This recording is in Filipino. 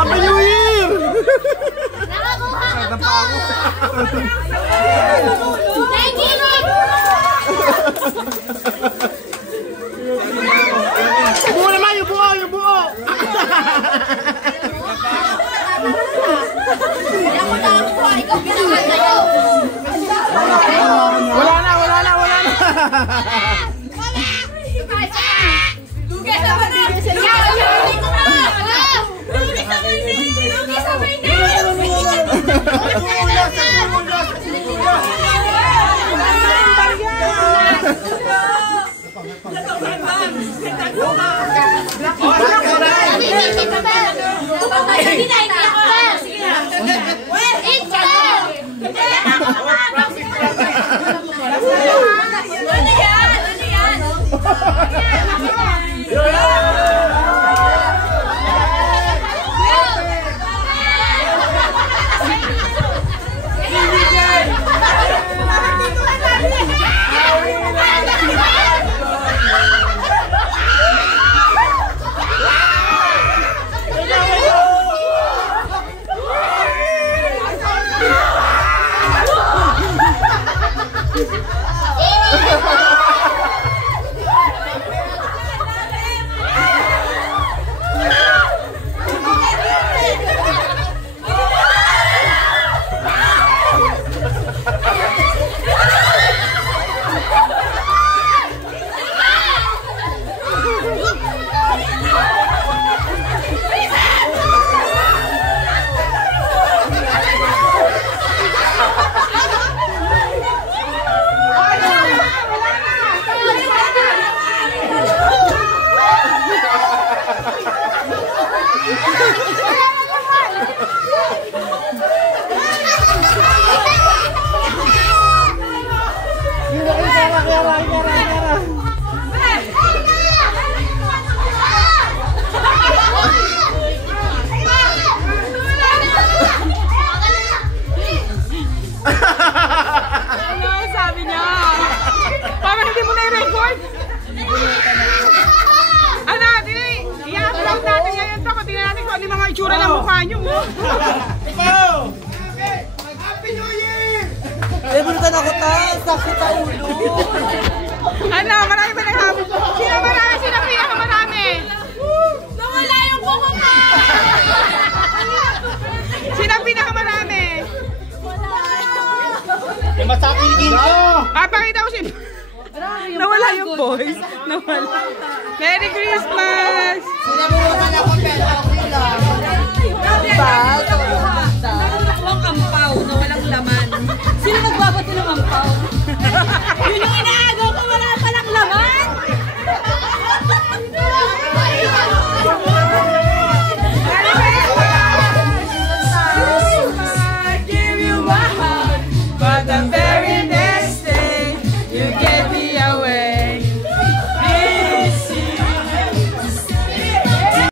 Happy New Year! Nakakuha ako! Thank you, Lord! Buo naman, yung buo, yung buo! Wala na, wala na, wala na! Lugi naman na! Lugi sa Manila! Lugi sa itsura ng mukha nyo. Ikaw! Happy New Year! Eh, bunutan ako ta. Sakit ta ulo. Ano, marami ba naghabol? Sino marami? Sino pinakamarami? Nawala yung buko ko! Sino pinakamarami? Eh, masakilin ko. Pakita ko si... Nawala yung boys. Nawala. Merry Christmas! Sinabunutan ako pero